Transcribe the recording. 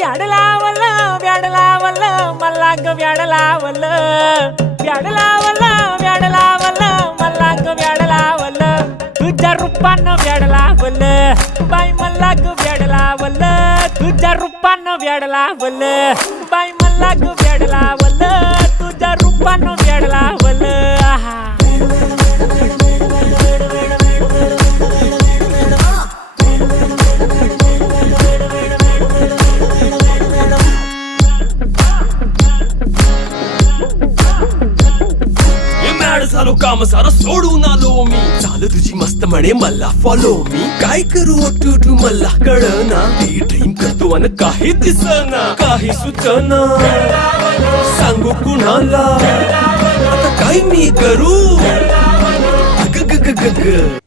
व्याड लावलं व्याड लावलं मला ग व्याड लावलं व्याड लावलं व्याड लावलं मला ग व्याड लावलं तुझ्या रूपानं व्याड लावलं बाई मला ग व्याड लावलं तुझ्या रूपानं व्याड लावलं बाई मला ग व्याड लावलं तुझ्या रूपानं व्याड लावलं झालो काम सारं सोडून आलो मी चाल तुझी मस्त म्हणे मला फॉलो मी काय करू टू मला कळना ती ड्रीम करतो आणि काही दिसना काही सुचना सांगू कुणाला आता काय मी करू ग ग ग ग ग